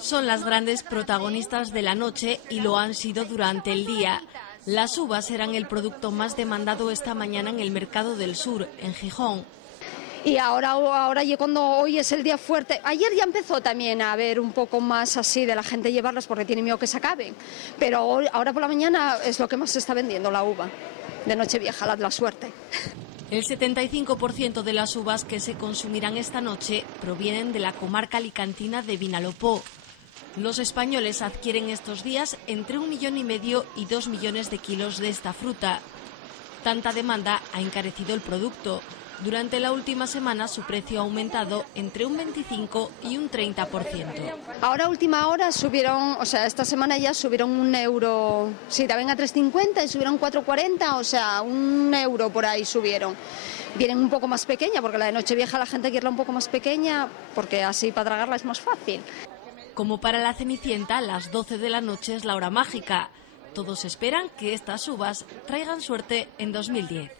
Son las grandes protagonistas de la noche y lo han sido durante el día. Las uvas eran el producto más demandado esta mañana en el Mercado del Sur, en Gijón. Y ahora cuando hoy es el día fuerte, ayer ya empezó también a haber un poco más así de la gente llevarlas porque tiene miedo que se acaben, pero ahora por la mañana es lo que más se está vendiendo, la uva de Nochevieja, la de la suerte. El 75% de las uvas que se consumirán esta noche provienen de la comarca alicantina de Vinalopó. Los españoles adquieren estos días entre 1,5 millones y 2 millones de kilos de esta fruta. Tanta demanda ha encarecido el producto. Durante la última semana su precio ha aumentado entre un 25 y un 30%. Ahora a última hora subieron, o sea, esta semana ya subieron €1, sí, también a 3,50 y subieron 4,40, o sea, €1 por ahí subieron. Vienen un poco más pequeña, porque la de Nochevieja la gente quiere un poco más pequeña, porque así para tragarla es más fácil. Como para la Cenicienta, las 12 de la noche es la hora mágica. Todos esperan que estas uvas traigan suerte en 2010.